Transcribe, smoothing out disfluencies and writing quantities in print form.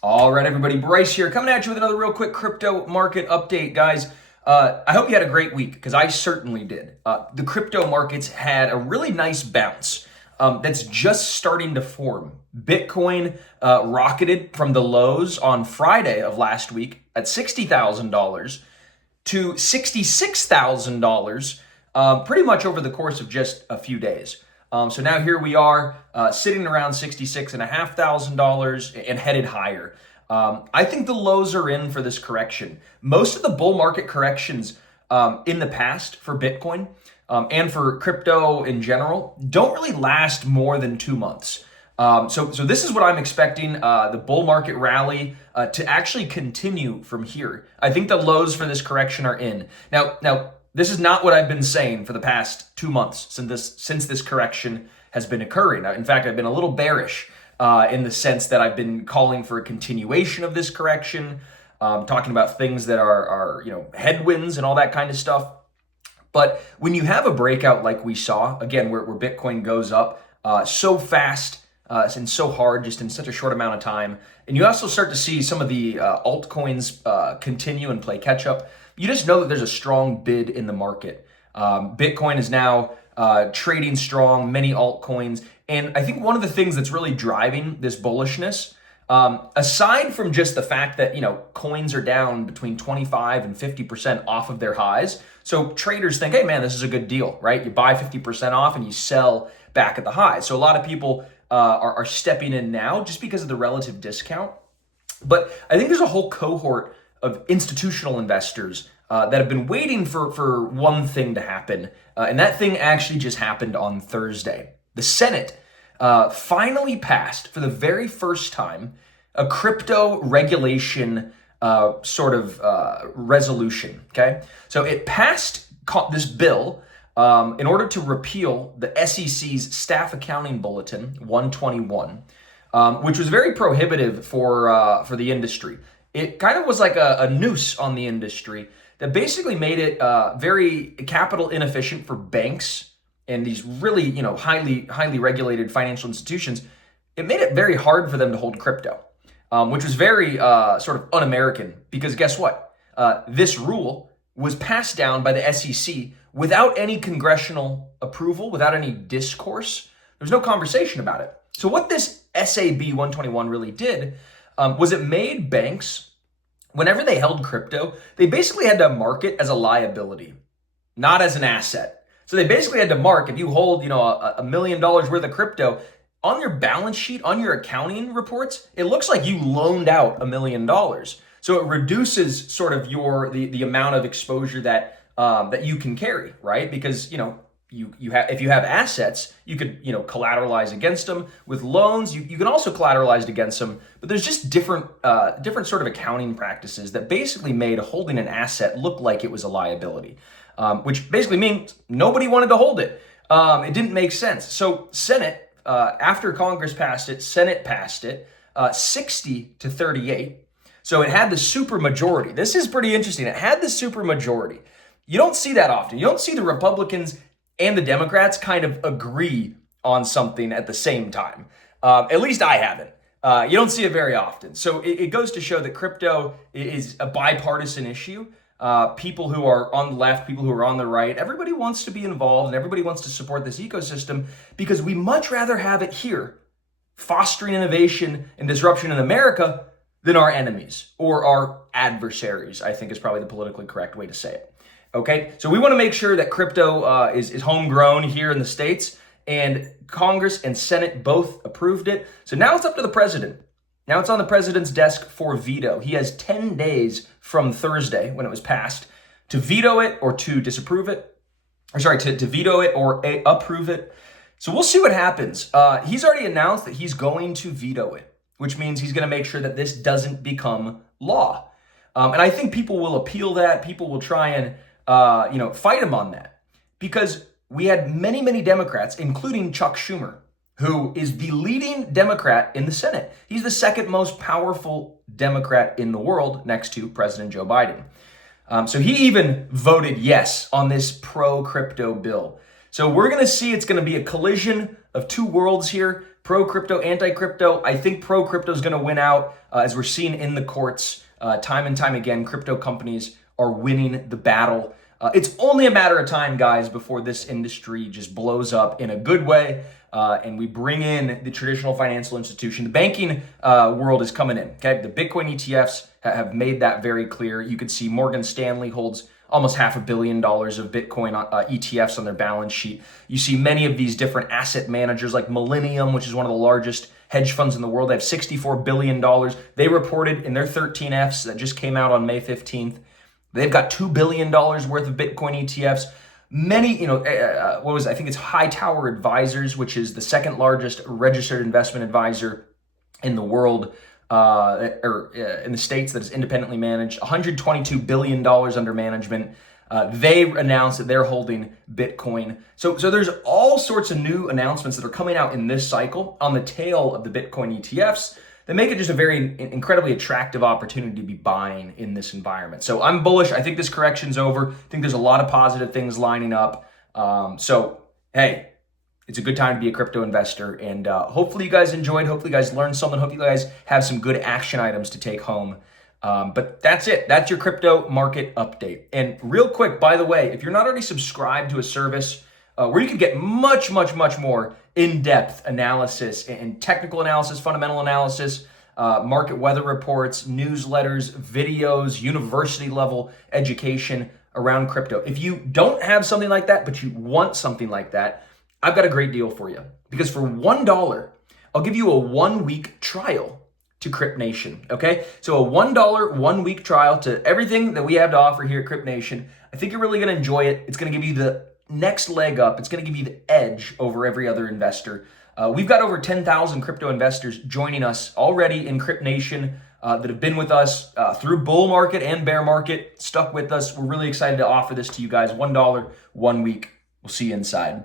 All right, everybody, Bryce here, coming at you with another real quick crypto market update, guys. I hope you had a great week, because I certainly did. The crypto markets had a really nice bounce that's just starting to form. Bitcoin rocketed from the lows on Friday of last week at $60,000 to $66,000 pretty much over the course of just a few days. So now here we are sitting around $66,500 and headed higher. I think the lows are in for this correction. Most of the bull market corrections in the past for Bitcoin and for crypto in general don't really last more than 2 months. So this is what I'm expecting, the bull market rally to actually continue from here. I think the lows for this correction are in. Now, this is not what I've been saying for the past 2 months since this correction has been occurring. In fact, I've been a little bearish in the sense that I've been calling for a continuation of this correction, talking about things that are headwinds and all that kind of stuff. But when you have a breakout like we saw, again, where Bitcoin goes up so fast and so hard just in such a short amount of time, and you also start to see some of the altcoins continue and play catch up, you just know that there's a strong bid in the market. Bitcoin is now trading strong, many altcoins. And I think one of the things that's really driving this bullishness, aside from just the fact that, coins are down between 25 and 50% off of their highs. So traders think, hey man, this is a good deal, right? You buy 50% off and you sell back at the high. So a lot of people are stepping in now just because of the relative discount. But I think there's a whole cohort of institutional investors that have been waiting for one thing to happen. And that thing actually just happened on Thursday. The Senate finally passed, for the very first time, a crypto regulation resolution, okay? So it passed this bill in order to repeal the SEC's Staff Accounting Bulletin 121, which was very prohibitive for the industry. It kind of was like a noose on the industry that basically made it very capital inefficient for banks and these really, highly regulated financial institutions. It made it very hard for them to hold crypto, which was very sort of un-American, because guess what? This rule was passed down by the SEC without any congressional approval, without any discourse. There's no conversation about it. So what this SAB 121 really did was it made banks, whenever they held crypto, they basically had to mark it as a liability, not as an asset. So they basically had to mark, if you hold, $1 million worth of crypto, on your balance sheet, on your accounting reports, it looks like you loaned out $1 million. So it reduces sort of the amount of exposure that you can carry, right? Because, if you have assets, you could, collateralize against them. With loans, you can also collateralize against them. But there's just different sort of accounting practices that basically made holding an asset look like it was a liability, which basically means nobody wanted to hold it. It didn't make sense. So Senate, after Congress passed it, Senate passed it 60-38. So it had the super majority. This is pretty interesting. It had the super majority. You don't see that often. You don't see the Republicans and the Democrats kind of agree on something at the same time. At least I haven't. You don't see it very often. So it goes to show that crypto is a bipartisan issue. People who are on the left, people who are on the right, everybody wants to be involved and everybody wants to support this ecosystem, because we much rather have it here, fostering innovation and disruption in America, than our enemies or our adversaries, I think is probably the politically correct way to say it. Okay, so we want to make sure that crypto is homegrown here in the States, and Congress and Senate both approved it. So now it's up to the president. Now it's on the president's desk for veto. He has 10 days from Thursday, when it was passed, to veto it or to disapprove it. To veto it or approve it. So we'll see what happens. He's already announced that he's going to veto it, which means he's going to make sure that this doesn't become law. And I think people will appeal that. People will try and fight him on that, because we had many, many Democrats, including Chuck Schumer, who is the leading Democrat in the Senate. He's the second most powerful Democrat in the world, next to President Joe Biden. So he even voted yes on this pro-crypto bill. So we're going to see it's going to be a collision of two worlds here. pro-crypto, anti-crypto. I think pro-crypto is going to win out, as we're seeing in the courts time and time again. Crypto companies are winning the battle. It's only a matter of time, guys, before this industry just blows up in a good way, and we bring in the traditional financial institution. The banking world is coming in. Okay, the Bitcoin ETFs have made that very clear. You can see Morgan Stanley holds almost $500 million of Bitcoin ETFs on their balance sheet. You see many of these different asset managers like Millennium, which is one of the largest hedge funds in the world. They have $64 billion. They reported in their 13Fs that just came out on May 15th. They've got $2 billion worth of Bitcoin ETFs. Many, I think it's Hightower Advisors, which is the second largest registered investment advisor in the world, or in the States, that is independently managed. $122 billion under management. They announced that they're holding Bitcoin. So there's all sorts of new announcements that are coming out in this cycle on the tail of the Bitcoin ETFs that make it just a very incredibly attractive opportunity to be buying in this environment. So I'm bullish. I think this correction's over. I think there's a lot of positive things lining up. So, hey, it's a good time to be a crypto investor. And hopefully you guys enjoyed. Hopefully you guys learned something. Hopefully you guys have some good action items to take home. But that's it. That's your crypto market update. And real quick, by the way, if you're not already subscribed to a service where you can get much more in-depth analysis and technical analysis, fundamental analysis, market weather reports, newsletters, videos, university level education around crypto. If you don't have something like that, but you want something like that, I've got a great deal for you. Because for $1, I'll give you a 1-week trial to Crypt Nation, okay? So a $1 1-week trial to everything that we have to offer here at Crypt Nation. I think you're really gonna enjoy it. It's gonna give you the next leg up. It's gonna give you the edge over every other investor. We've got over 10,000 crypto investors joining us already in Crypt Nation that have been with us through bull market and bear market, stuck with us. We're really excited to offer this to you guys. $1, 1 week. We'll see you inside.